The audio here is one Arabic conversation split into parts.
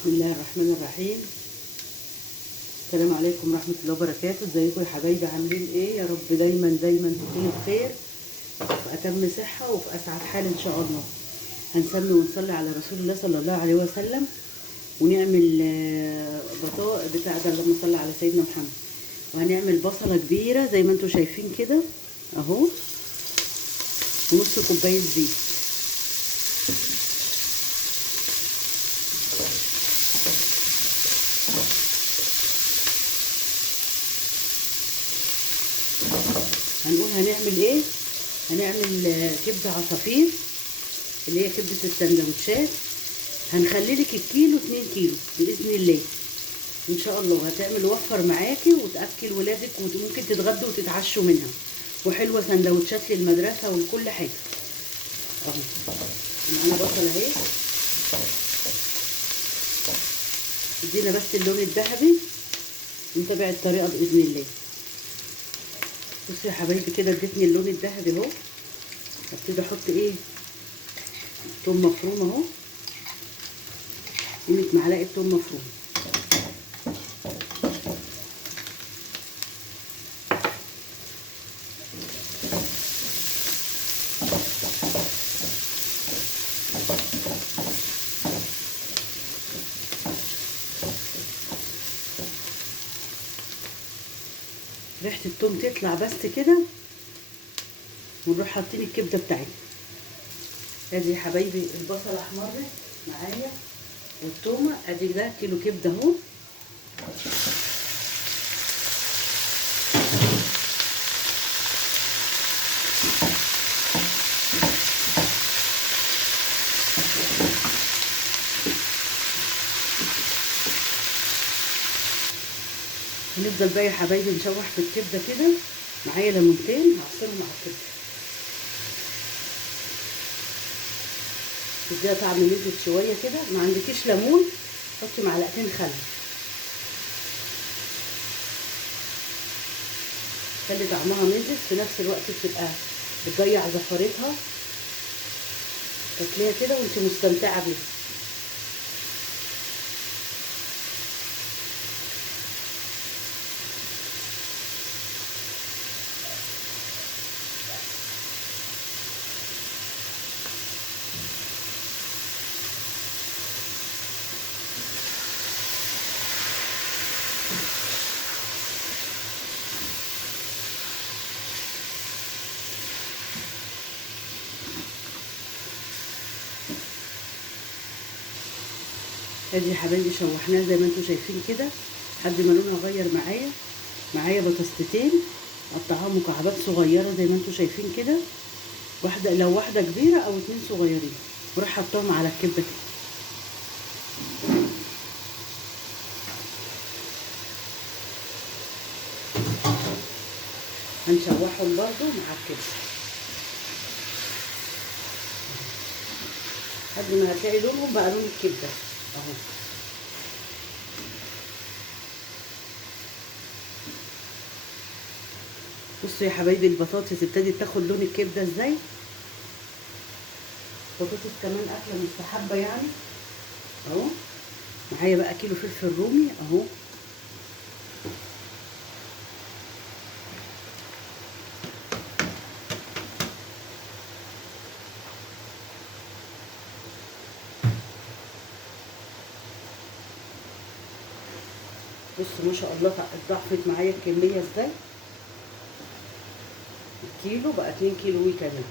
بسم الله الرحمن الرحيم. السلام عليكم ورحمة الله وبركاته. ازيكم يا حبايبي؟ عاملين ايه؟ يا رب دايما دايما تكونوا بخير وفي اتم صحة وفي اسعد حال ان شاء الله. هنسمي ونصلي على رسول الله صلى الله عليه وسلم ونعمل بطاطا بتاع ده، اللهم صل على سيدنا محمد. وهنعمل بصلة كبيرة زي ما انتم شايفين كده اهو، ونص كوباية زيت. هنقول هنعمل ايه؟ هنعمل كبده عصافير اللي هي كبده السندوتشات. هنخلي لك الكيلو 2 كيلو باذن الله ان شاء الله. هتعمل وفر معاكي وتاكل ولادك، وممكن تتغدوا وتتعشوا منها، وحلوه سندوتشات للمدرسه ولكل حاجه. اهو معانا بصله اهي، ادينا بس اللون الذهبي ونتابع الطريقه باذن الله. بصوا يا حبايبي كده ادتني اللون الذهبي اهو. هبتدي احط ايه؟ توم مفروم اهو، قيمه معلقه توم مفروم. ريحه التوم تطلع بس كده ونروح حاطين الكبده بتاعتنا. ادي يا حبايبي البصله احمرت معايا والتومه. ادي ده كيلو كبده اهو. هنفضل بقى يا حبايبي نشوح في الكبده كده. معايا ليمونتين هعصرهم على الكبده، تديها طعم مزز شويه كده. ما عندكيش ليمون حطي معلقتين خل، خلي طعمها مزز في نفس الوقت بتبقى بتضيع زفرتها. تاكليها كده وانت مستمتعه بيها. ادي يا حبايبي شوحناها زي ما انتم شايفين كده لحد ما لونها غير معايا. معايا بطاطستين قطعها مكعبات صغيره زي ما انتم شايفين كده، واحده لو واحده كبيره او اتنين صغيرين، وراح حطاهم على الكبده كده. هنشوحهم برضو مع الكبده لحد ما هتلاقي لونهم بقى لون الكبده اهو. بصوا يا حبايبي البطاطس ابتدت تاخد لون الكبده ازاي. بطاطس كمان اكله مستحبه يعني اهو. معايا بقى كيلو فلفل رومي اهو. بصوا ما شاء الله ضعفت معايا الكميه ازاي. الكيلو بقى 2 كيلو كمان.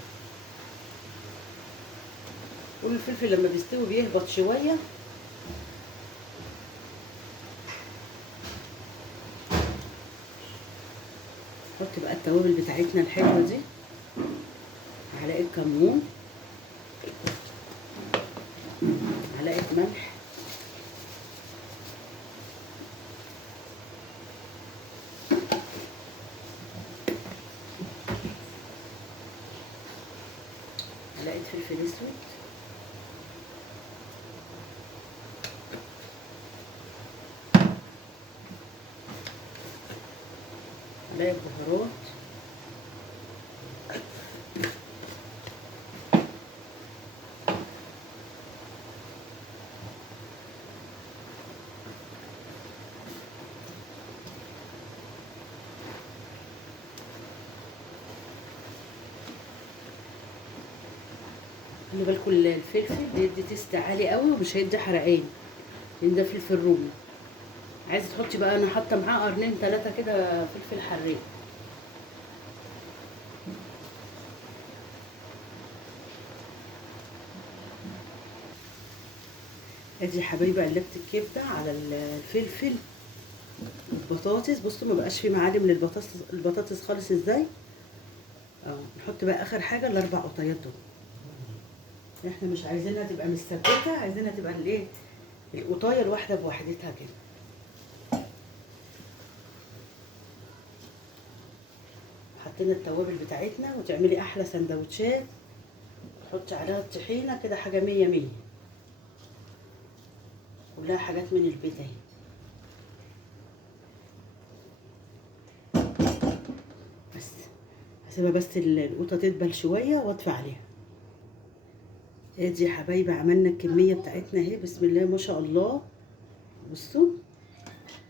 والفلفل لما بيستوي بيهبط شويه. نحط بقى التوابل بتاعتنا الحلوه دي. معلقه كمون، معلقه ملح، معلقه فلفل اسود، معلقه بهارات، خلي بالكم الفلفل بيدي تيست عالي قوي ومش هيدي حرقان، لان ده فلفل رومي. عايزه تحطي بقى، انا حاطه معاه قرنين 3 كده فلفل حراق. ادي يا حبايبي قلبت الكبده على الفلفل والبطاطس. بصوا ما بقاش في معالم البطاطس خالص ازاي. نحط بقى اخر حاجه ال4 قطيات دول. احنا مش عايزينها تبقى مستبكه، عايزينها تبقى الايه، القطايه الواحده بوحدتها كده. حطينا التوابل بتاعتنا، وتعملي احلى سندوتشات. تحطي عليها الطحينه كده، حاجه مية مية. كلها حاجات من البيت اهي. بس هسيبها بس القوطه تدبل شويه واطفي عليها. ادي يا حبايبي عملنا الكميه بتاعتنا اهي، بسم الله ما شاء الله. بصوا،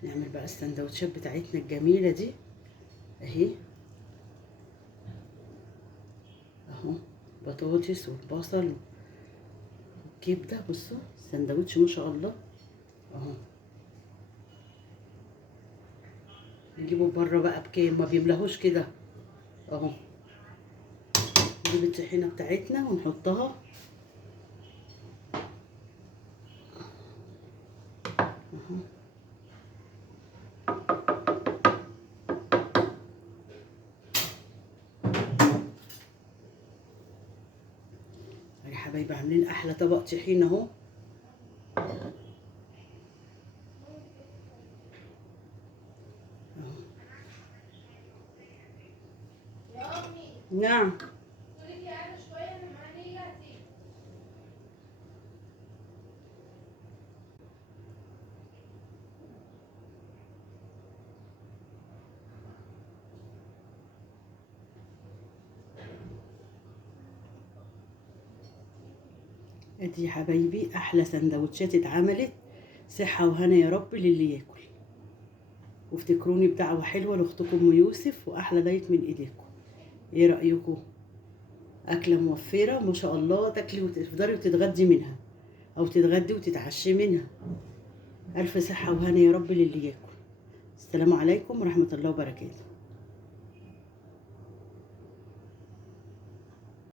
نعمل بقى السندوتشات بتاعتنا الجميله دي اهي. اهو بطاطس والبصل والكبده. بصوا السندوتش ما شاء الله اهو. نجيبه بره بقى بكام، ما بيملاهوش كده اهو. نجيب الطحينه بتاعتنا ونحطها اهو. يا حبايبي عاملين احلى طبق طحينه اهو. نعم. ادي يا حبايبي احلى سندوتشات اتعملت. صحه وهنا يا رب للي ياكل. وافتكروني بدعوه حلوه لاختكم ام يوسف، واحلى لايك من ايديكم. ايه رايكم؟ اكله موفره ما شاء الله، تاكلي وتفضلي وتتغدي منها، او تتغدي وتتعشي منها. الف صحه وهنا يا رب للي ياكل. السلام عليكم ورحمه الله وبركاته.